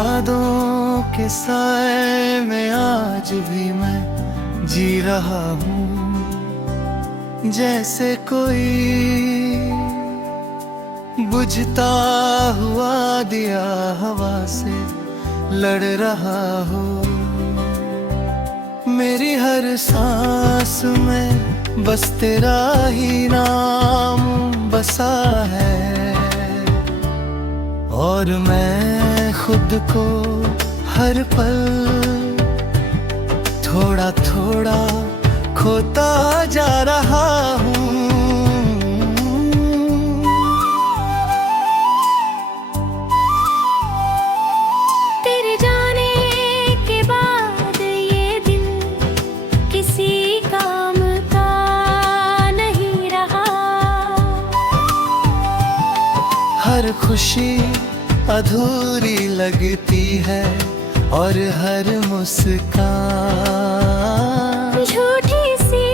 यादों के साए में आज भी मैं जी रहा हूँ, जैसे कोई बुझता हुआ दिया हवा से लड़ रहा हो। मेरी हर सांस में बस तेरा ही नाम बसा है, और मैं खुद को हर पल थोड़ा थोड़ा खोता जा रहा हूँ। तेरे जाने के बाद ये दिल किसी काम का नहीं रहा। हर खुशी अधूरी लगती है और हर मुस्कान झूठी सी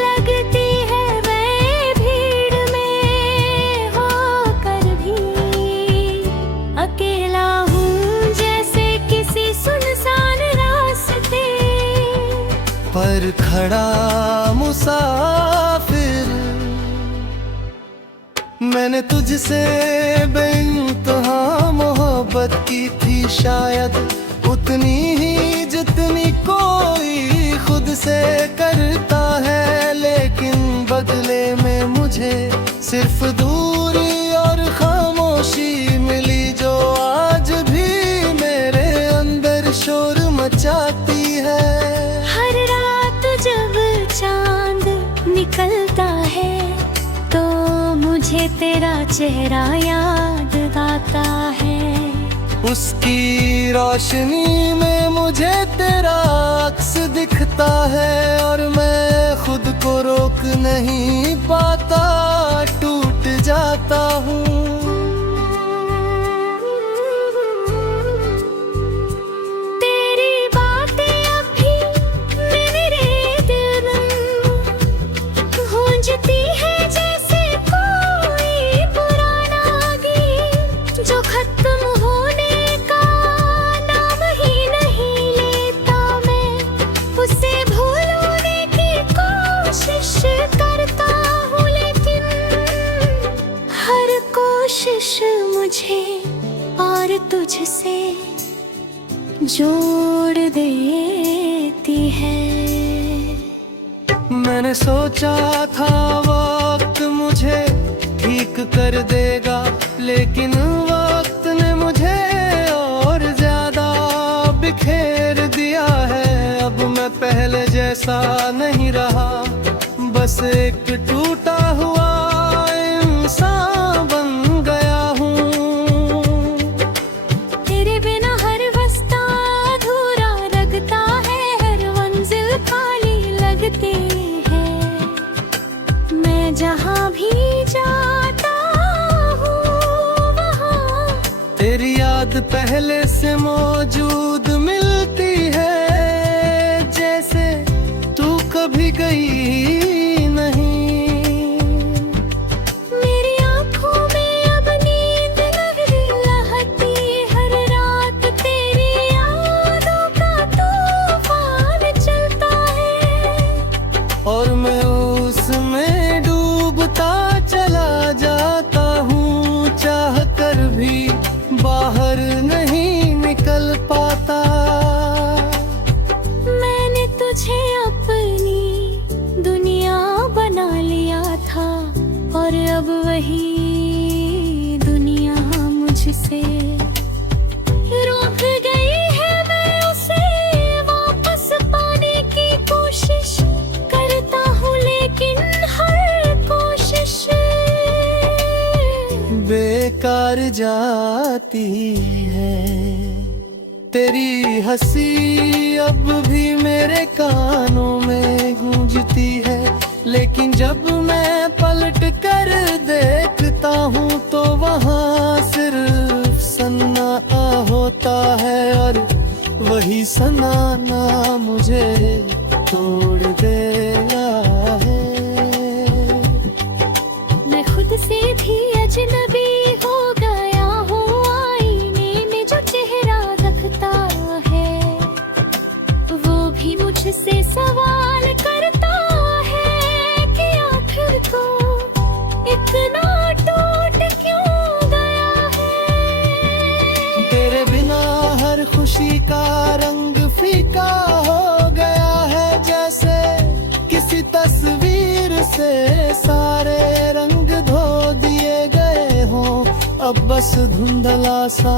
लगती है। मैं भीड़ में होकर भी अकेला हूँ, जैसे किसी सुनसान रास्ते पर खड़ा मुसाफिर। मैंने तुझसे बेइंतहा मोहब्बत की थी, शायद उतनी ही जितनी कोई खुद से करता है, लेकिन बदले में मुझे सिर्फ दूरी और खामोशी मिली, जो आज भी मेरे अंदर शोर मचाती है। हर रात जब चांद निकलता है तो मुझे तेरा चेहरा याद आता है। उसकी रोशनी में मुझे तेरा अक्स दिखता है, और मैं खुद को रोक नहीं पाता, टूट जाता हूँ। तेरी बातें अब भी मेरे दिल में गूंजती है, जैसे कोई पुराना गीत जो खत्म होने का नाम ही नहीं लेता। मैं उसे भूलने की कोशिश करता हूँ, लेकिन हर कोशिश मुझे और तुझसे जोड़ देती है। मैंने सोचा था वक्त मुझे ठीक कर देगा, लेकिन वक्त ने मुझे और ज्यादा बिखेर दिया है। अब मैं पहले जैसा नहीं रहा, बस एक टूटा हुआ इंसान बन गया हूँ। तेरे बिना हर रास्ता अधूरा लगता है, हर मंजिल खाली लगती है। मैं जहाँ भी जाता हूँ वहाँ तेरी याद पहले से मौजूद मिलती है, जैसे तू कभी गई नहीं। मेरी आँखों में अब नींद नहीं लहती, हर रात तेरी यादों का तूफान चलता है, और मैं उसमें डूबता चला जाता हूँ, चाह कर भी बाहर नहीं निकल पाता। मैंने तुझे अपनी दुनिया बना लिया था, और अब वही दुनिया मुझसे रुक गई है। मैं उसे वापस पाने की कोशिश करता हूँ, लेकिन हर कोशिश बेकार जाती है। तेरी हंसी अब भी मेरे कानों में गूंजती है, लेकिन जब मैं पलट कर देखता हूँ तो वहाँ सिर्फ सन्नाटा होता है, और वही सन्नाटा मुझे तोड़ देगा है। मैं खुद से भी अजनबी हो गया हूँ, आईने में जो चेहरा अब बस धुंधला सा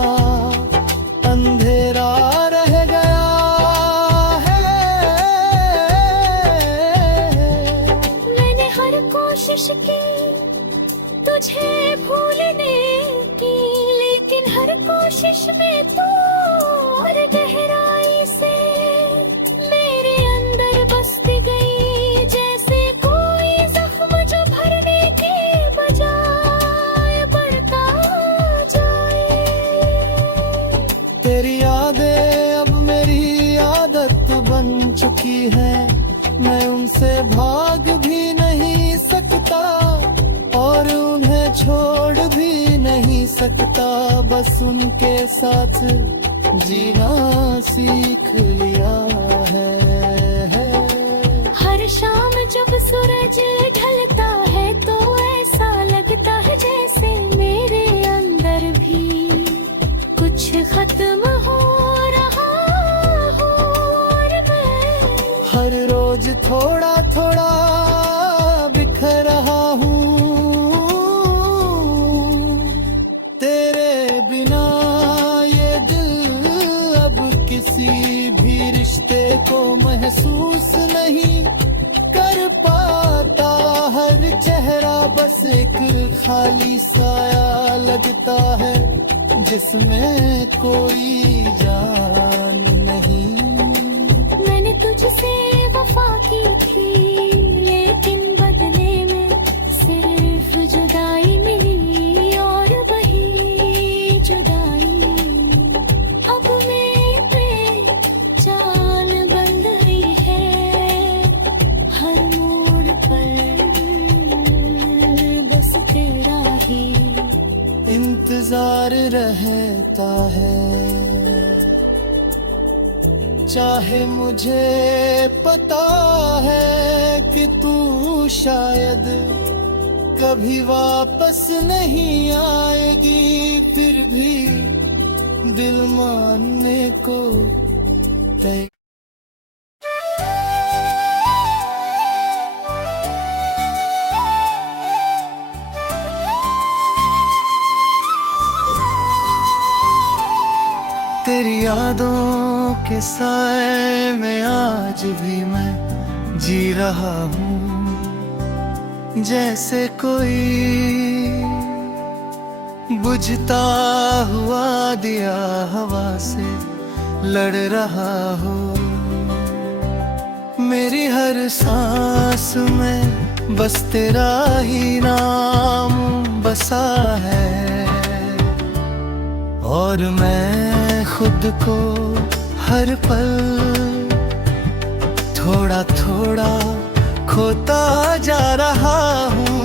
अंधेरा रह गया है। मैंने हर कोशिश की तुझे भूलने की, लेकिन हर कोशिश में तो और गहराई से मेरे अंदर बसती गई, जैसे कोई जख्म जो भरने के बजाय बढ़ता जाए। तेरी यादें अब मेरी आदत बन चुकी है, मैं उनसे भाग भी नहीं सकता और उन्हें छोड़ भी नहीं सकता, बस उनके साथ जीना सीख लिया है। हर शाम जब सूरज ढलता है तो ऐसा लगता है जैसे मेरे अंदर भी कुछ खत्म हो रहा हो, और मैं हर रोज थोड़ा थोड़ा बिखर रहा हूँ। तेरे बिना ये दिल अब किसी भी रिश्ते को महसूस नहीं कर पाता, हर चेहरा बस एक खाली साया लगता है जिसमें कोई जान नहीं। मैंने तुझसे वफा की थी, लेकिन बदले में सिर्फ जुदाई मिली, और वही जुदाई अब मेरे जान बन गई है। हर मोड़ पर बस तेरा ही इंतजार रहता है, चाहे मुझे पता है कि तू शायद कभी वापस नहीं आएगी, फिर भी दिल मानने को तय। तेरी यादों के साए में आज भी मैं जी रहा हूँ, जैसे कोई बुझता हुआ दिया हवा से लड़ रहा हो। मेरी हर सांस में बस तेरा ही नाम बसा है, और मैं खुद को हर पल थोड़ा थोड़ा खोता जा रहा हूँ।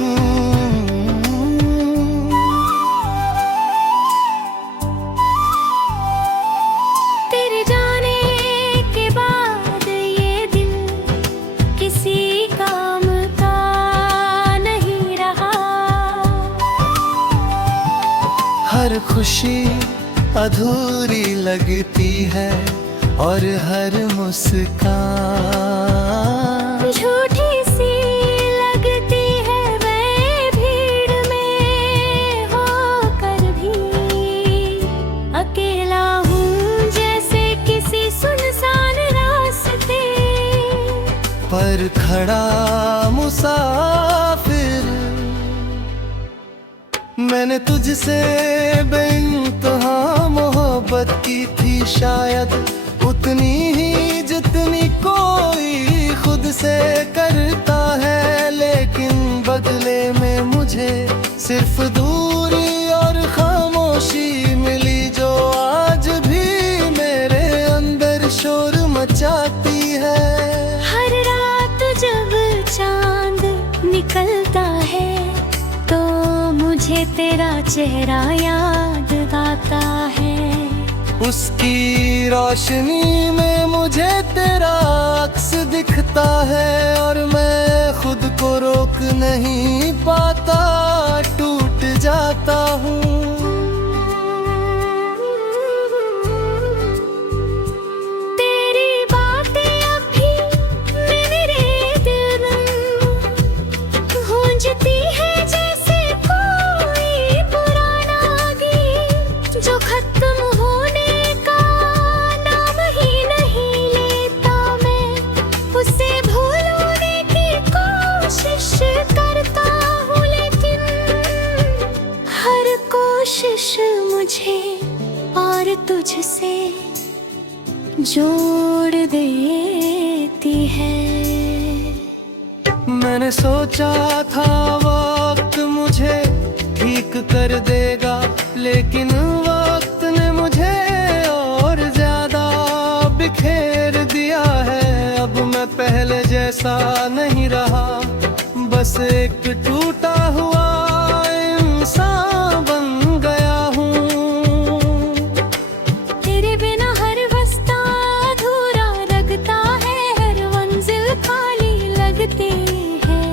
तेरे जाने के बाद ये दिल किसी काम का नहीं रहा, हर खुशी अधूरी लगती है और हर मुस्कान झूठी सी लगती है। मैं भीड़ में होकर भी अकेला हूँ, जैसे किसी सुनसान रास्ते पर खड़ा मुसाफिर। मैंने तुझसे बेइंतहा मोहब्बत की थी, शायद उतनी ही जितनी कोई खुद से करता है, लेकिन बदले में मुझे सिर्फ दूरी और खामोशी मिली, जो आज भी मेरे अंदर शोर मचाती है। हर रात जब चांद निकलता है तो मुझे तेरा चेहरा याद आता है, उसकी रोशनी में मुझे तेरा अक्स दिखता है, और मैं खुद को रोक नहीं पाता, टूट जाता हूँ। तेरी बातें अब भी मेरे दिल में गूंजती है, जैसे कोई पुराना जोड़ देती है। मैंने सोचा था वक्त मुझे ठीक कर देगा, लेकिन वक्त ने मुझे और ज्यादा बिखेर दिया है। अब मैं पहले जैसा नहीं रहा, बस एक टूटा हुआ इंसान बन गया हूँ। तेरे बिना हर रास्ता अधूरा लगता है, हर मंजिल खाली लगती है।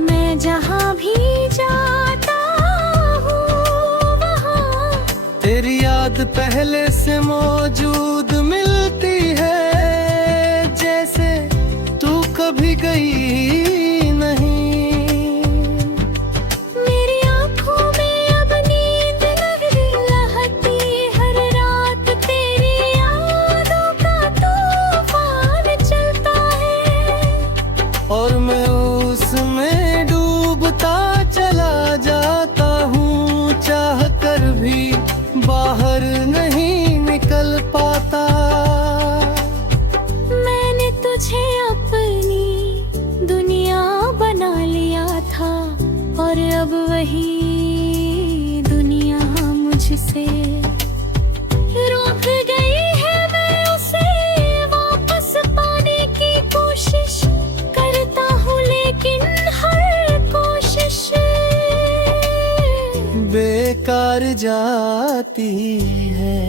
मैं जहाँ भी जाता हूँ वहाँ तेरी याद पहले से मौजूद मिलती है, जैसे तू कभी गई नहीं। मेरी आँखों में अब नींद नहीं लहती, हर रात तेरी यादों का तूफान चलता है। और मैं उसमें डूबता चला जाता हूँ, चाह कर भी बाहर नहीं निकल पाता। मैंने तुझे अपनी दुनिया बना लिया था, और अब वही दुनिया मुझसे रूठ गई है। मैं उसे वापस पाने की कोशिश करता हूँ, लेकिन हर कोशिश बेकार जाती है।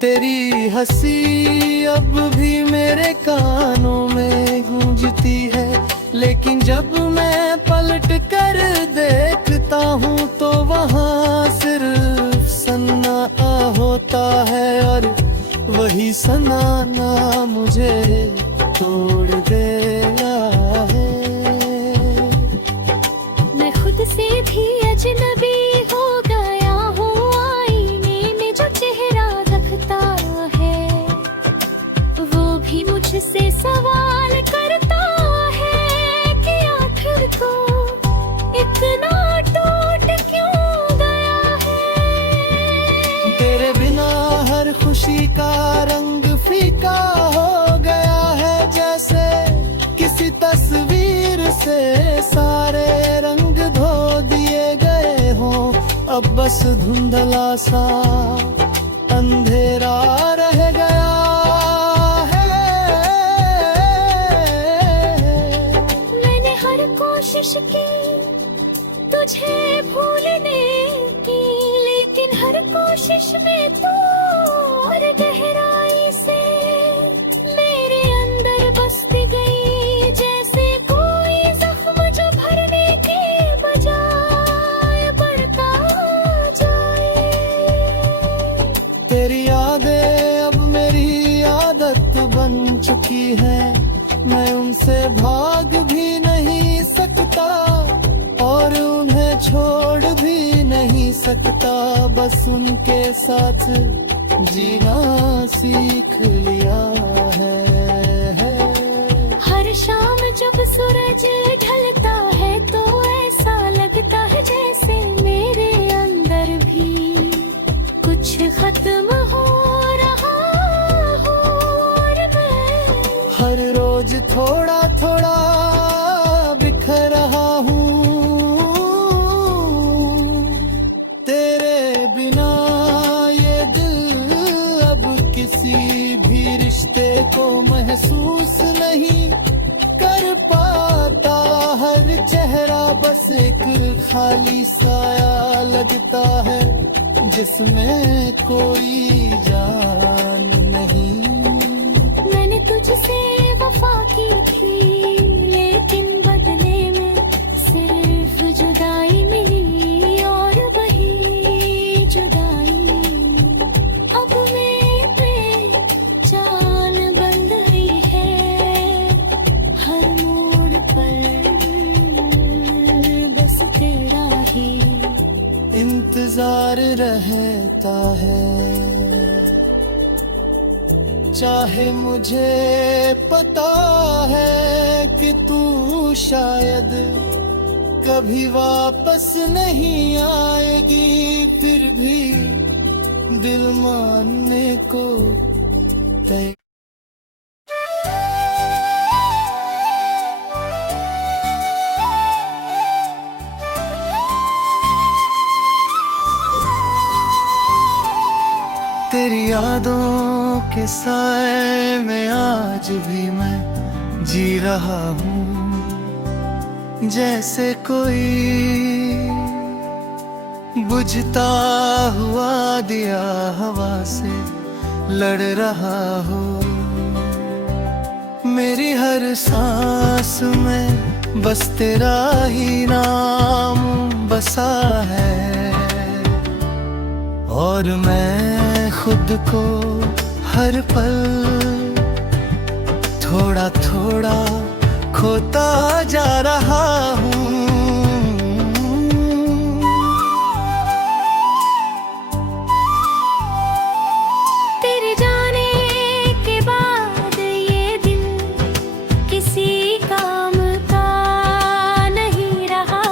तेरी हंसी अब भी मेरे कानों में गूंजती है, लेकिन जब मैं पलट कर देखता हूँ तो वहाँ सिर्फ सन्नाटा होता है, और वही सन्नाटा मुझे तोड़ देगा है। मैं खुद से भी अजनबी हो गया हूँ, आईने में जो चेहरा दिखता है वो भी मुझसे सवाल करता है कि आखिर को इतना टूट क्यों गया है। तेरे बिना हर खुशी का रंग फीका हो गया है, जैसे किसी तस्वीर से सारे रंग धो दिए गए हों। अब बस धुंधला सा अंधेरा रह गया है। मैंने हर कोशिश की तुझे भूलने की, लेकिन हर कोशिश में तू और गहराई से मेरे अंदर बसती गई, जैसे कोई जख्म जो भरने के बजाय बढ़ता जाए। तेरी यादें अब मेरी आदत बन चुकी है, मैं उनसे भाग भी नहीं सकता और उन्हें छोड़ भी नहीं सकता। बस उनके साथ जीना सीख लिया है। हर शाम जब सूरज ढलता है तो ऐसा लगता है जैसे मेरे अंदर भी कुछ खत्म हो रहा हो, और मैं हर रोज थोड़ा थोड़ा बिखर रहा हूँ। तेरे बिना ये दिल अब किसी भी रिश्ते को महसूस नहीं कर पाता। हर चेहरा बस एक खाली साया लगता है, जिसमें कोई जान नहीं। मैंने तुझसे वफा की थी, लेकिन बदले में सिर्फ जुदाई मिली, और वही जुदाई अब मेरे जान बन गई है। हर मोड़ पर बस तेरा ही इंतजार रहता है, चाहे मुझे पता है कि तू शायद कभी वापस नहीं आएगी, फिर भी दिल मानने को होते। तेरी यादों के साए में आज भी मैं जी रहा हूँ, जैसे कोई बुझता हुआ दिया हवा से लड़ रहा हो। मेरी हर सांस में बस तेरा ही नाम बसा है, और मैं खुद को हर पल थोड़ा थोड़ा खोता जा रहा हूँ। तेरे जाने के बाद ये दिल किसी काम का नहीं रहा।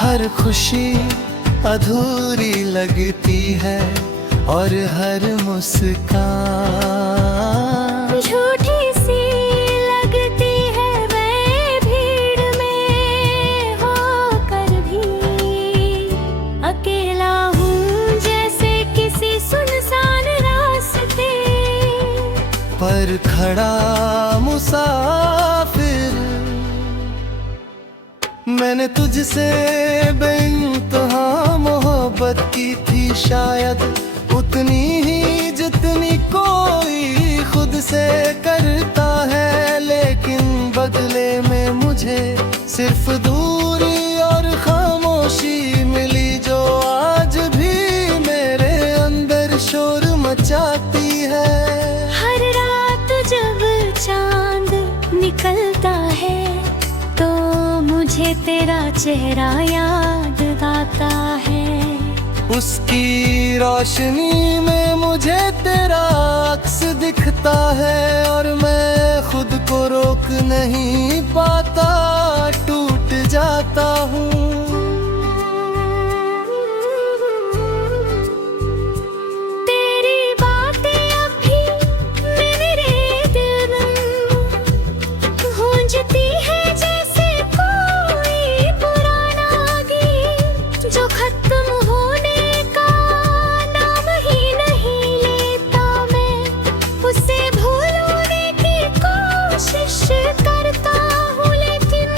हर खुशी अधूरी लगती है और हर मुस्कान झूठी सी लगती है। मैं भीड़ में होकर भी अकेला हूँ, जैसे किसी सुनसान रास्ते पर खड़ा मुसाफिर। मैंने तुझसे बेइंतहा मोहब्बत की थी, शायद उतनी ही जितनी कोई खुद से करता है, लेकिन बदले में मुझे सिर्फ दूरी और खामोशी मिली, जो आज भी मेरे अंदर शोर मचाती है। हर रात जब चांद निकलता है तो मुझे तेरा चेहरा याद आता है। उसकी रोशनी में मुझे तेरा अक्स दिखता है, और मैं खुद को रोक नहीं पाता, टूट जाता हूँ। तेरी बातें अब भी मेरे दिल में गूंजती है, जैसे कोई पुराना गीत जो खत्म होने का नाम ही नहीं लेता। मैं उसे भूलने की कोशिश करता हूँ, लेकिन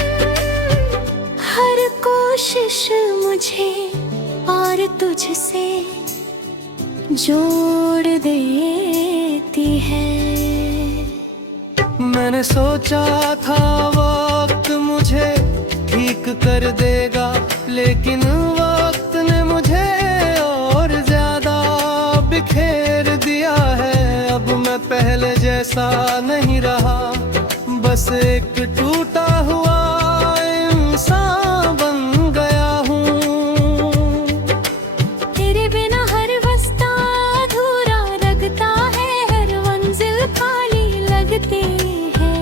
हर कोशिश मुझे और तुझसे जोड़ देती है। मैंने सोचा था वक्त मुझे ठीक कर देगा, लेकिन वक्त ने मुझे और ज्यादा बिखेर दिया है। अब मैं पहले जैसा नहीं रहा, बस एक टूटा हुआ इंसान बन गया हूँ। तेरे बिना हर रास्ता अधूरा लगता है, हर मंजिल खाली लगती है।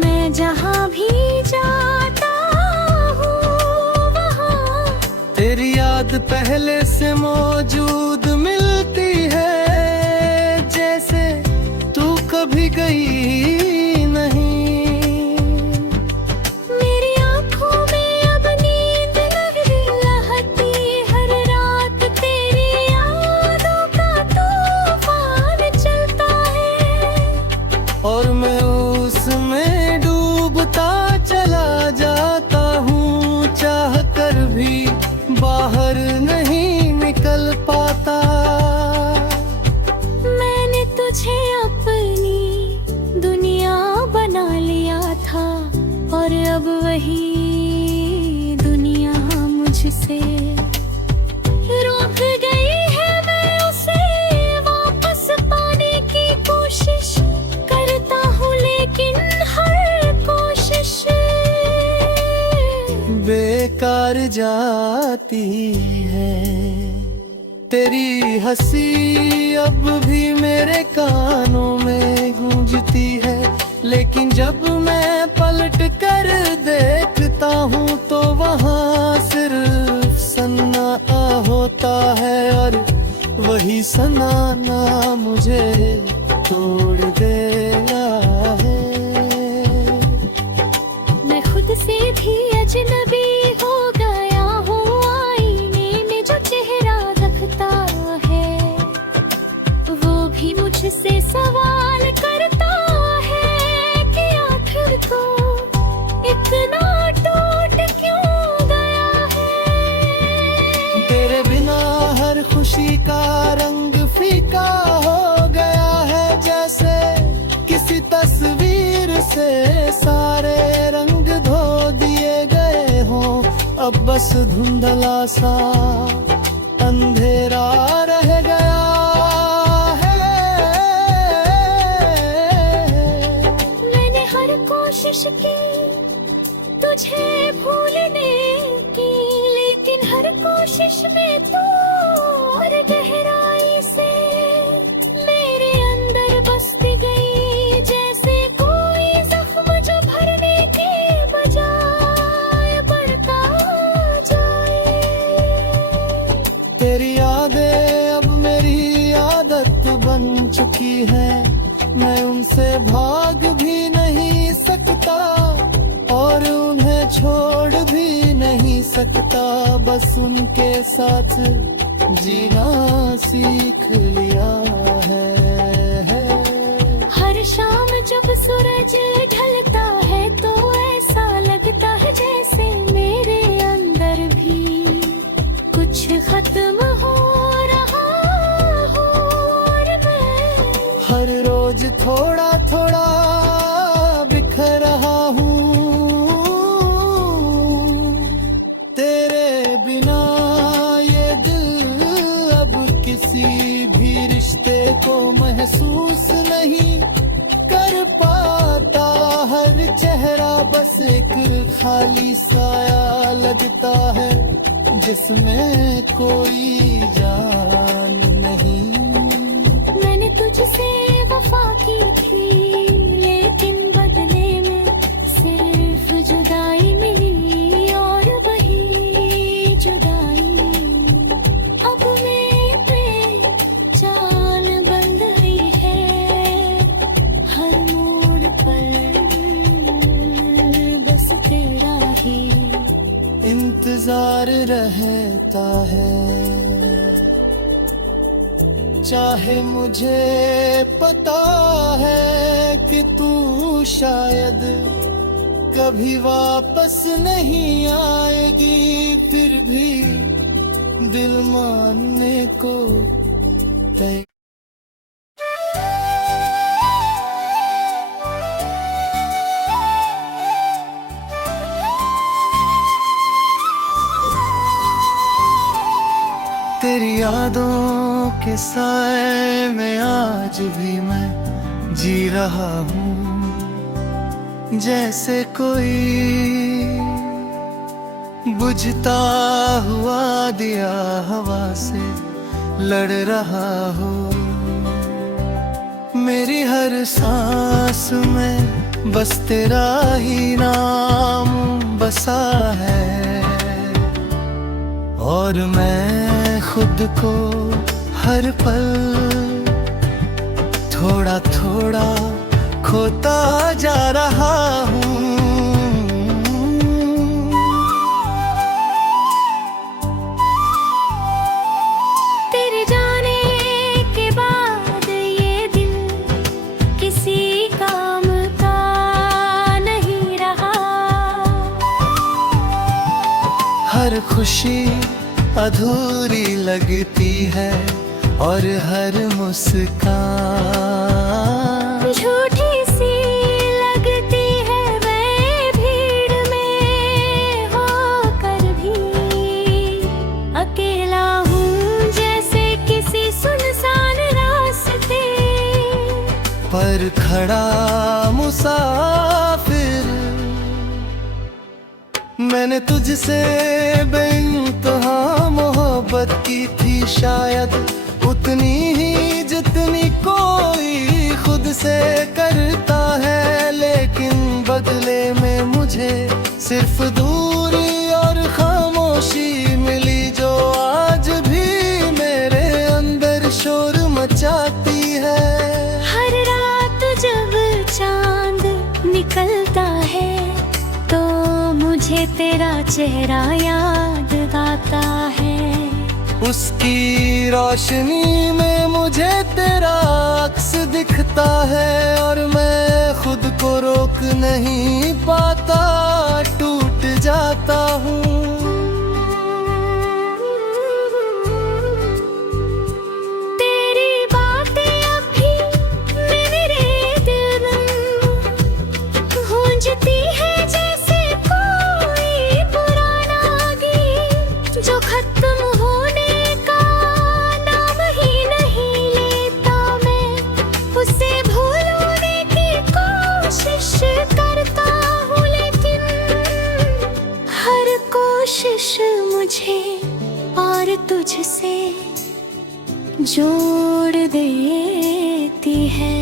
मैं जहाँ भी जाता हूँ वहाँ तेरी याद पहले से मौजूद मिलती है, जैसे तू कभी गई नहीं। मेरी आँखों में अब नींद नहीं लहती, हर रात तेरी यादों का तूफान चलता है, और मैं उसमें डूबता चला जाता हूँ, चाह कर भी बाहर नहीं निकल पाता। मैंने तुझे अपनी दुनिया बना लिया था, और अब वही दुनिया मुझसे रूठ गई है। मैं उसे वापस पाने की कोशिश करता हूँ, लेकिन हर कोशिश बेकार जाती है। तेरी हंसी अब भी मेरे कानों में गूंजती है, लेकिन जब मैं पलट कर देखता हूँ तो वहाँ सिर्फ सन्नाटा होता है, और वही सनाना मुझे तोड़ देगा है। मैं खुद से भी अजनबी हो गया हूँ, आईने में जो चेहरा रखता है वो भी मुझसे सवाल करता है कि आखिर तो इतना टूट क्यों गया है। तेरे बिना हर खुशी का रंग फीका हो गया है, जैसे किसी तस्वीर से सारे रंग धो दिए गए हों। अब बस धुंधला सा अंधेरा रह गया है। मैंने हर कोशिश की तुझे भूलने की, लेकिन हर कोशिश में तो और गहराई से मेरे अंदर बसती गई, जैसे कोई जख्म जो भरने के बजाय बढ़ता जाए। तेरी यादें अब मेरी आदत बन चुकी है, मैं उनसे भाग भी नहीं सकता और उन्हें छोड़ भी नहीं सकता। बस उनके साथ जीना सीख लिया है। हर शाम जब सूरज ढलता है तो ऐसा लगता है जैसे मेरे अंदर भी कुछ खत्म हो रहा हो, और मैं हर रोज थोड़ा थोड़ा बिखर रहा हूँ। तेरे बिना ये दिल अब किसी भी रिश्ते को महसूस नहीं कर पाता। हर चेहरा बस एक खाली साया लगता है, जिसमें कोई जान नहीं। मैंने तुझसे वफा की थी, लेकिन बदले में सिर्फ जुदाई मिली, और वही जुदाई अब मेरे जान बन गई है। हर मोड़ पर बस तेरा ही इंतजार रहता है, चाहे मुझे पता है कि तू शायद कभी वापस नहीं आएगी, फिर भी दिल मानने को तय। तेरी यादों के साए में आज भी मैं जी रहा हूँ, जैसे कोई बुझता हुआ दिया हवा से लड़ रहा हो। मेरी हर सांस में बस तेरा ही नाम बसा है, और मैं खुद को हर पल थोड़ा थोड़ा खोता जा रहा हूँ। तेरे जाने के बाद ये दिल किसी काम का नहीं रहा। हर खुशी अधूरी लगती है और हर मुस्कान झूठी सी लगती है। मैं भीड़ में होकर भी अकेला हूँ, जैसे किसी सुनसान रास्ते पर खड़ा मुसाफिर। मैंने तुझसे बेइंतहा मोहब्बत की थी, शायद उतनी ही जितनी कोई खुद से करता है, लेकिन बदले में मुझे सिर्फ दूरी और खामोशी मिली, जो आज भी मेरे अंदर मचाती है। हर रात जब चांद निकलता है तो मुझे तेरा चेहरा याद आता है। उसकी रोशनी में मुझे तेरा अक्स दिखता है और मैं खुद को रोक नहीं पाता, टूट जाता हूँ। तेरी बातें अब भी मेरे दिल में गूंजती है जैसे कोई पुराना गीत जो खत्म होने का नाम ही नहीं लेता। मैं उसे भूलने की कोशिश करता हूँ लेकिन हर कोशिश मुझे और तुझसे जोड़ देती है।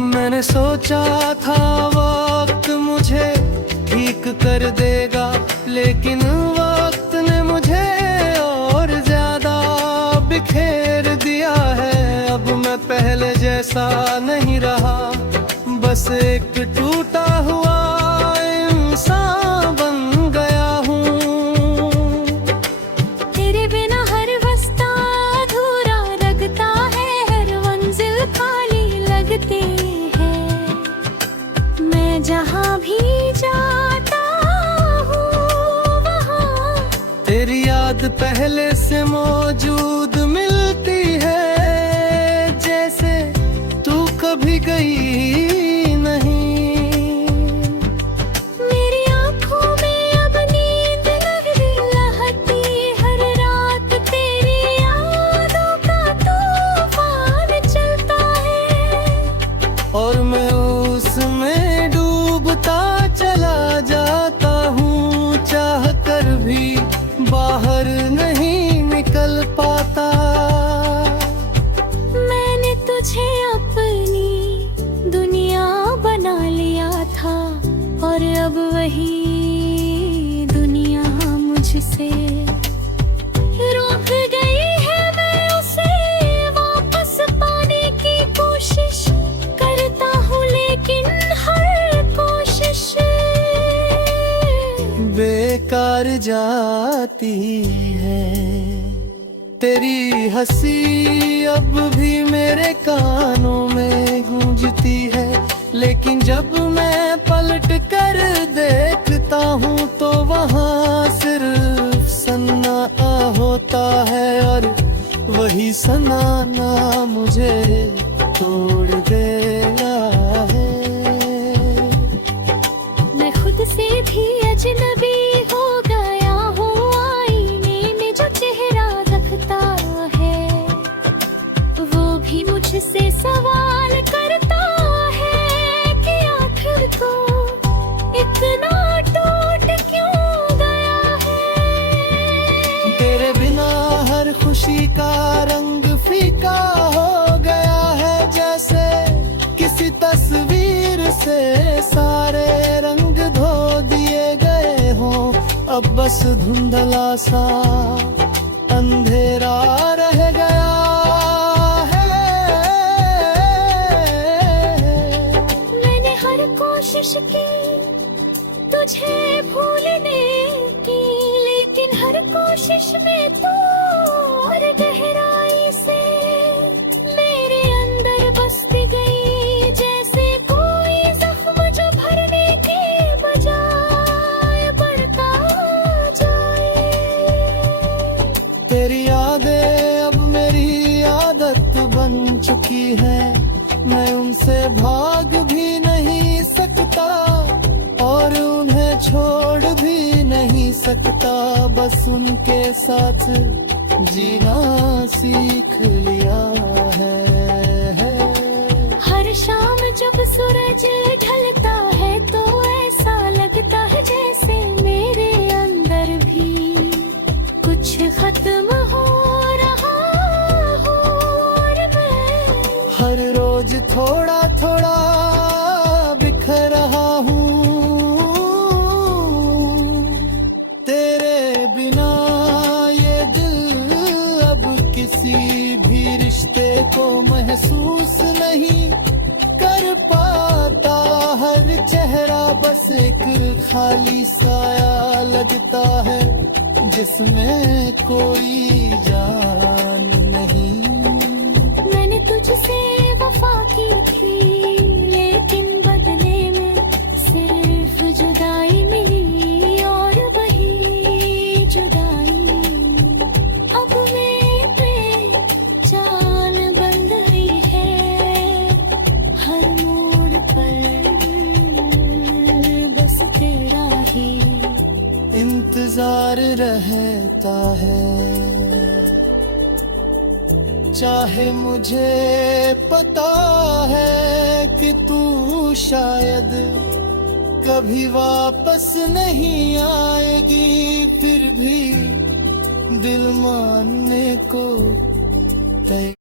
मैंने सोचा था वक्त मुझे ठीक कर देगा, लेकिन वक्त ने मुझे और ज्यादा बिखेर दिया है। अब मैं पहले जैसा नहीं रहा, बस एक टूटा हुआ इंसान बन गया हूँ। तेरे बिना हर रास्ता अधूरा लगता है, हर मंजिल खाली लगती है। मैं जहाँ भी जाता हूँ वहाँ तेरी याद पहले से मौजूद मिलती है, जैसे तू कभी गई नहीं। मेरी आँखों में अब नींद नहीं लहती, हर रात तेरी यादों का तूफान चलता है और मैं उसमें डूबता चला जाता हूँ, चाह कर भी बाहर नहीं निकल पाता। मैंने तुझे अपनी दुनिया बना लिया था और अब वही दुनिया मुझसे रूठ गई है। मैं उसे वापस पाने की कोशिश करता हूँ लेकिन हर कोशिश बेकार जाती है। तेरी हंसी अब भी मेरे कानों में गूंजती है, लेकिन जब मैं पलट कर देखता हूँ तो वहाँ सिर्फ सन्नाटा होता है और वही सन्नाटा मुझे तोड़ देगा है। मैं खुद से भी अजनबी हो गया हूँ, आईने में जो चेहरा दिखता है वो भी मुझसे सवाल करता है कि आखिर को इतना टूट क्यों गया है। तेरे बिना हर खुशी का रंग फीका हो गया है, जैसे किसी तस्वीर से सारे रंग धो दिए गए हों। अब बस धुंधला सा अंधेरा रह गया है। मैंने हर कोशिश की तुझे भूलने की, लेकिन हर कोशिश में तो और गहराई से मेरे अंदर बसती गई, जैसे कोई जख्म जो भरने के बजाय बढ़ता जाए। तेरी यादें अब मेरी आदत बन चुकी है, मैं उनसे भाग भी नहीं सकता और उन्हें छोड़ भी नहीं सकता। बस उनके साथ जीना सीख लिया है। हर शाम जब सूरज ढलता है तो ऐसा लगता है जैसे मेरे अंदर भी कुछ खत्म हो रहा हो और मैं हर रोज थोड़ा थोड़ा बिखर रहा हूँ। तेरे बिना ये दिल अब किसी भी रिश्ते को महसूस नहीं कर पाता। हर चेहरा बस एक खाली साया लगता है, जिसमें कोई जान नहीं। मैंने तुझसे वफा की थी, लेकिन बदले में सिर्फ जुदाई मिली, और वही जुदाई अब मेरे जान बन गई है। हर मोड़ पर बस तेरा ही इंतजार रहता है। चाहे मुझे पता है कि तू शायद कभी वापस नहीं आएगी, फिर भी दिल मानने को तैयार